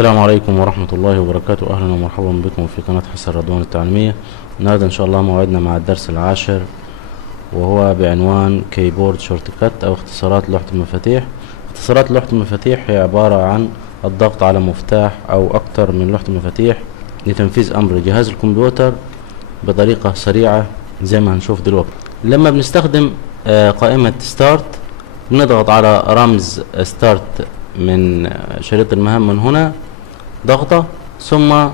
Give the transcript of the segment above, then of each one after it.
السلام عليكم ورحمة الله وبركاته. أهلا ومرحبا بكم في قناة حسن رضوان التعليمية. النهاردة إن شاء الله موعدنا مع الدرس العاشر، وهو بعنوان كيبورد شورت كات أو اختصارات لوحة المفاتيح. اختصارات لوحة المفاتيح هي عبارة عن الضغط على مفتاح أو أكتر من لوحة المفاتيح لتنفيذ أمر جهاز الكمبيوتر بطريقة سريعة زي ما هنشوف دلوقتي. لما بنستخدم قائمة ستارت بنضغط على رمز ستارت من شريط المهام من هنا ضغطة، ثم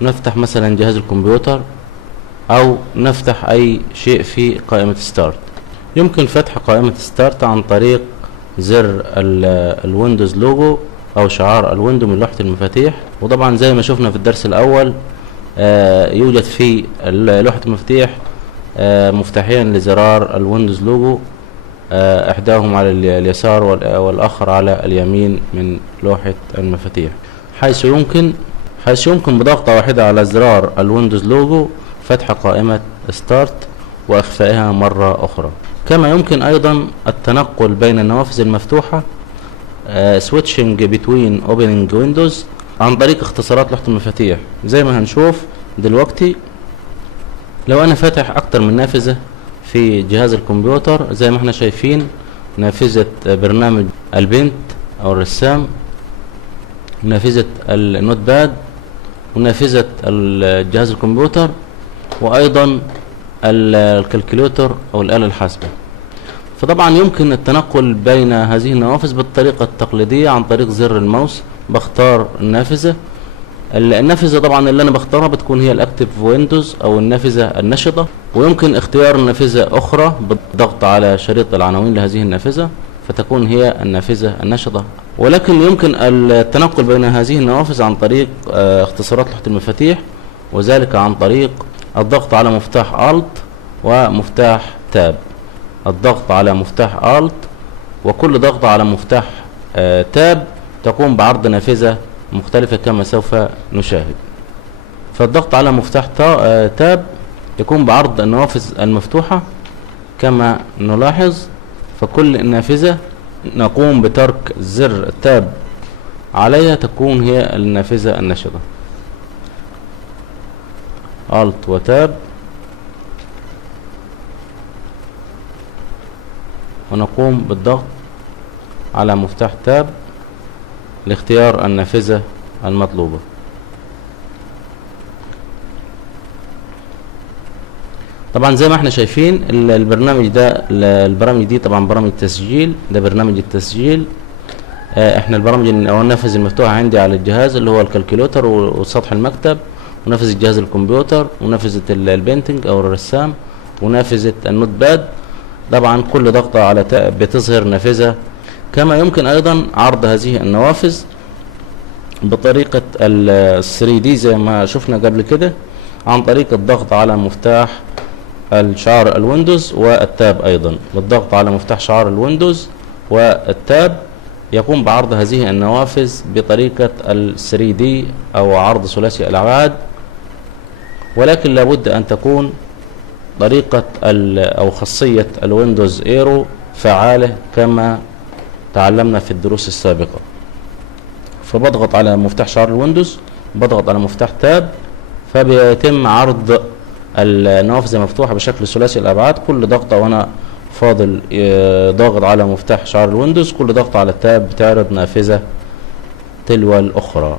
نفتح مثلا جهاز الكمبيوتر او نفتح اي شيء في قائمة ستارت. يمكن فتح قائمة ستارت عن طريق زر الويندوز لوجو او شعار الويندو من لوحة المفاتيح. وطبعا زي ما شفنا في الدرس الاول يوجد في لوحة المفاتيح مفتاحين لزرار الويندوز لوجو، احداهم على اليسار والاخر على اليمين من لوحة المفاتيح، حيث يمكن بضغطة واحدة على زرار الويندوز لوجو فتح قائمة ستارت واخفائها مرة اخرى. كما يمكن ايضا التنقل بين النوافذ المفتوحة switching between opening windows عن طريق اختصارات لوحة المفاتيح. زي ما هنشوف دلوقتي، لو انا فاتح اكتر من نافذة في جهاز الكمبيوتر زي ما احنا شايفين، نافذة برنامج البينت او الرسام، نافذة النوت باد، ونافذة جهاز الكمبيوتر، وايضا الكالكوليتر او الآلة الحاسبة. فطبعا يمكن التنقل بين هذه النوافذ بالطريقة التقليدية عن طريق زر الماوس. بختار النافذة طبعا اللي انا بختارها بتكون هي الاكتيف ويندوز او النافذة النشطة، ويمكن اختيار نافذة اخرى بالضغط على شريط العناوين لهذه النافذة فتكون هي النافذة النشطة. ولكن يمكن التنقل بين هذه النوافذ عن طريق اختصارات لوحة المفاتيح، وذلك عن طريق الضغط على مفتاح الت ومفتاح تاب. الضغط على مفتاح الت وكل ضغط على مفتاح تاب تقوم بعرض نافذة مختلفة كما سوف نشاهد. فالضغط على مفتاح تاب يقوم بعرض النوافذ المفتوحة كما نلاحظ، فكل نافذة نقوم بترك زر تاب عليها تكون هي النافذة النشطة. الت وتاب، ونقوم بالضغط على مفتاح تاب لاختيار النافذة المطلوبة. طبعا زي ما احنا شايفين البرامج دي طبعا برامج تسجيل. ده برنامج التسجيل. احنا البرامج او النافذة المفتوحة عندي على الجهاز اللي هو الكالكوليتر وسطح المكتب، ونافذة جهاز الكمبيوتر، ونافذة البينتنج او الرسام، ونافذة النوت باد. طبعا كل ضغطة على تاب بتظهر نافذة. كما يمكن ايضا عرض هذه النوافذ بطريقة ال 3D زي ما شفنا قبل كده عن طريق الضغط على مفتاح الشعار الويندوز والتاب. ايضا بالضغط على مفتاح شعار الويندوز والتاب يقوم بعرض هذه النوافذ بطريقة ال 3D او عرض ثلاثي الابعاد، ولكن لابد ان تكون طريقة او خاصية الويندوز ايرو فعالة كما تعلمنا في الدروس السابقة. فبضغط على مفتاح شعار الويندوز، بضغط على مفتاح تاب، فبيتم عرض النوافذ المفتوحة بشكل ثلاثي الابعاد. كل ضغطة وانا فاضل ضاغط على مفتاح شعار الويندوز، كل ضغطة على التاب بتعرض نافذة تلو الاخرى.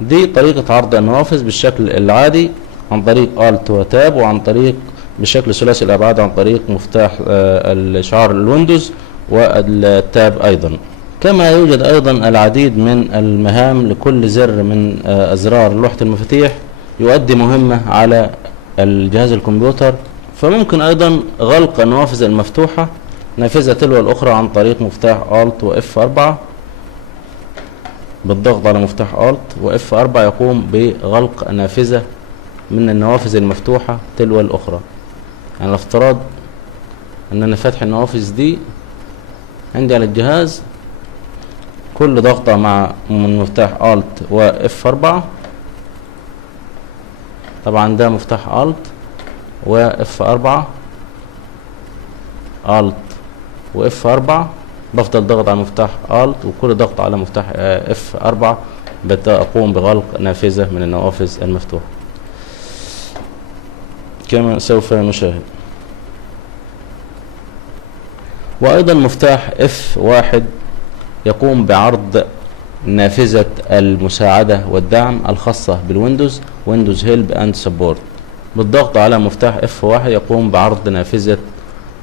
دي طريقة عرض النوافذ بالشكل العادي عن طريق الت وتاب، وعن طريق بشكل ثلاثي الابعاد عن طريق مفتاح الشعار الويندوز والتاب ايضا. كما يوجد ايضا العديد من المهام لكل زر من ازرار لوحة المفاتيح يؤدي مهمة على الجهاز الكمبيوتر. فممكن ايضا غلق النوافذ المفتوحة نافذة تلو الاخرى عن طريق مفتاح الت واف 4. بالضغط على مفتاح الت واف 4 يقوم بغلق نافذة من النوافذ المفتوحة تلو الاخرى. يعني الافتراض ان انا فاتح النوافذ دي عندي على الجهاز، كل ضغطة من مفتاح الت واف 4، طبعا ده مفتاح الت واف 4، الت واف 4، بفضل ضغط على مفتاح Alt، وكل ضغط على مفتاح F4 أقوم بغلق نافذة من النوافذ المفتوحة كما سوف نشاهد. وأيضا مفتاح F1 يقوم بعرض نافذة المساعدة والدعم الخاصة بالويندوز، ويندوز هيلب اند سبورت. بالضغط على مفتاح F1 يقوم بعرض نافذة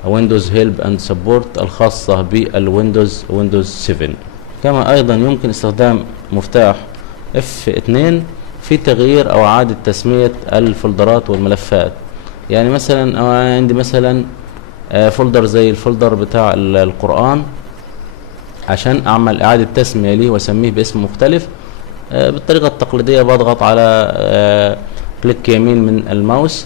ويندوز هيلب اند سبورت الخاصة بالويندوز ويندوز 7. كما أيضا يمكن استخدام مفتاح F2 في تغيير أو إعادة تسمية الفولدرات والملفات. يعني مثلا عندي مثلا فولدر زي الفولدر بتاع القرآن، عشان أعمل إعادة تسمية ليه وأسميه باسم مختلف بالطريقة التقليدية بضغط على كليك يمين من الماوس،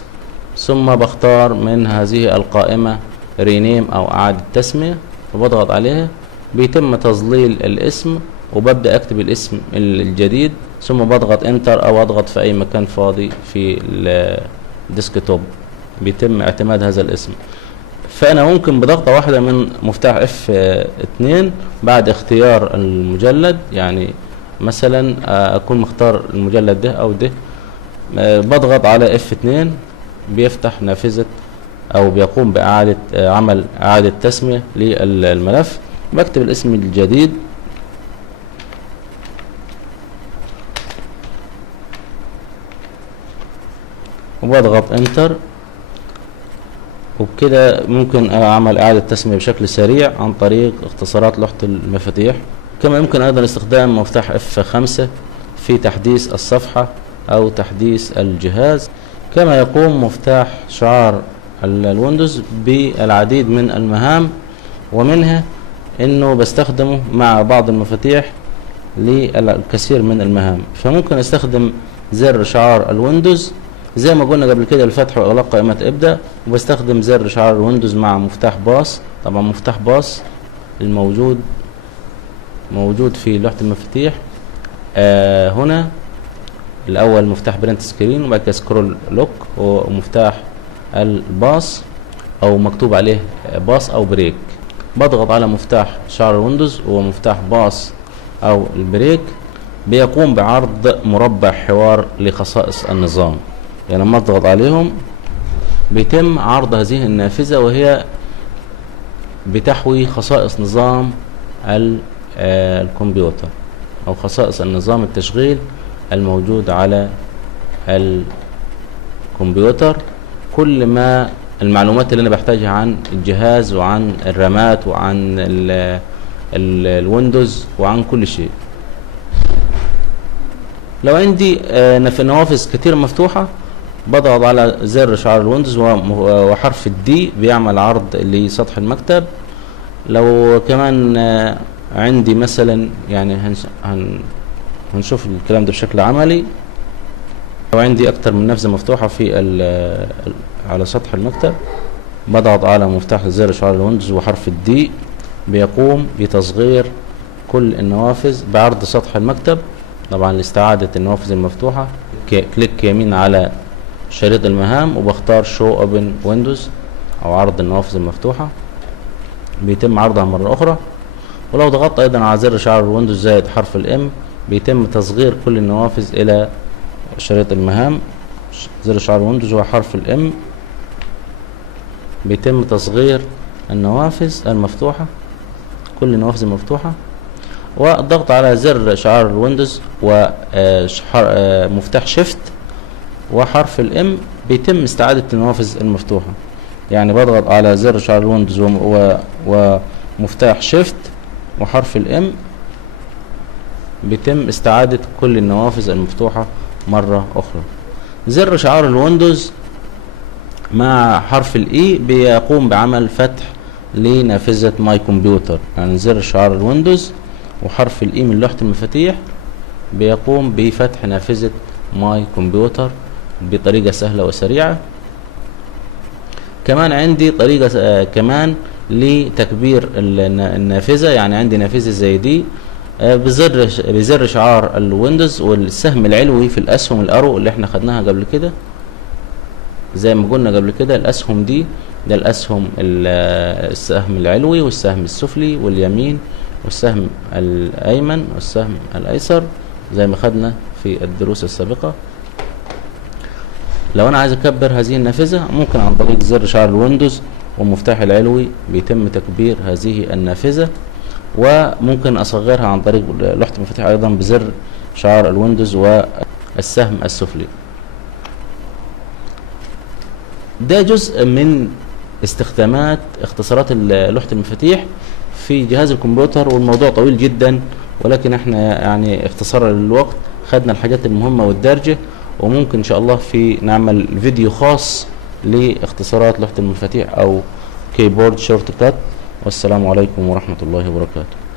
ثم بختار من هذه القائمة رينيم أو إعادة تسمية، وبضغط عليها. بيتم تظليل الاسم وببدأ أكتب الاسم الجديد، ثم بضغط انتر أو أضغط في أي مكان فاضي في الديسكتوب بيتم اعتماد هذا الاسم. فأنا ممكن بضغطة واحدة من مفتاح F2 بعد اختيار المجلد، يعني مثلا أكون مختار المجلد ده أو ده، بضغط على F2 بيفتح نافذة أو بيقوم بإعادة عمل إعادة تسمية للملف. بكتب الاسم الجديد وبضغط انتر، وبكده ممكن اعمل اعادة تسمية بشكل سريع عن طريق اختصارات لوحة المفاتيح. كما يمكن ايضا استخدام مفتاح F5 في تحديث الصفحة او تحديث الجهاز. كما يقوم مفتاح شعار الويندوز بالعديد من المهام، ومنها انه بستخدمه مع بعض المفاتيح للكثير من المهام. فممكن استخدم زر شعار الويندوز زي ما قلنا قبل كده الفتح واغلاق قائمة ابدأ، وبستخدم زر شعار الويندوز مع مفتاح باص. طبعا مفتاح باص موجود في لوحة المفاتيح. هنا الاول مفتاح برنت سكرين، وبعد كده سكرول لوك، ومفتاح الباص او مكتوب عليه باص او بريك. بضغط على مفتاح شعار الويندوز ومفتاح باص او البريك، بيقوم بعرض مربع حوار لخصائص النظام. يعني لما اضغط عليهم بيتم عرض هذه النافذة، وهي بتحوي خصائص نظام الكمبيوتر او خصائص النظام التشغيل الموجود على الكمبيوتر. كل ما المعلومات اللي انا بحتاجها عن الجهاز وعن الرامات وعن الويندوز وعن كل شيء. لو عندي في نوافذ كتير مفتوحة بضغط على زر شعار الويندوز وحرف الدي بيعمل عرض لسطح المكتب. لو كمان عندي مثلا يعني هنشوف الكلام ده بشكل عملي. لو عندي اكتر من نافذة مفتوحة في على سطح المكتب بضغط على مفتاح زر شعار الويندوز وحرف الدي، بيقوم بتصغير كل النوافذ بعرض سطح المكتب. طبعا لاستعادة النوافذ المفتوحة كليك يمين على شريط المهام وبختار شو اوبن ويندوز او عرض النوافذ المفتوحة، بيتم عرضها مرة اخرى. ولو ضغطت ايضا على زر شعار الويندوز زائد حرف الام بيتم تصغير كل النوافذ الى شريط المهام. زر شعار الويندوز وحرف الام بيتم تصغير النوافذ المفتوحة، كل النوافذ المفتوحة. والضغط على زر شعار الويندوز ومفتاح شيفت وحرف الام بيتم استعادة النوافذ المفتوحة. يعني بضغط على زر شعار الويندوز ومفتاح شيفت وحرف الام بيتم استعادة كل النوافذ المفتوحة مرة اخرى. زر شعار الويندوز مع حرف الاي بيقوم بعمل فتح لنافذة ماي كمبيوتر. يعني زر شعار الويندوز وحرف الاي من لوحة المفاتيح بيقوم بفتح نافذة ماي كمبيوتر بطريقة سهلة وسريعة. كمان عندي طريقة لتكبير النافذة. يعني عندي نافذة زي دي بزر شعار الويندوز والسهم العلوي في الاسهم الارو اللي احنا خدناها قبل كده. زي ما قلنا قبل كده الاسهم دي ده الأسهم، السهم العلوي والسهم السفلي واليمين والسهم الأيمن والسهم الأيسر زي ما خدنا في الدروس السابقة. لو أنا عايز أكبر هذه النافذة ممكن عن طريق زر شعار الويندوز والمفتاح العلوي بيتم تكبير هذه النافذة، وممكن أصغرها عن طريق لوحة المفاتيح أيضا بزر شعار الويندوز والسهم السفلي. ده جزء من استخدامات اختصارات لوحة المفاتيح في جهاز الكمبيوتر، والموضوع طويل جدا، ولكن احنا يعني اختصارا للوقت خدنا الحاجات المهمة والدارجة، وممكن ان شاء الله في نعمل فيديو خاص لاختصارات لوحة المفاتيح او كيبورد شورت كات. والسلام عليكم ورحمة الله وبركاته.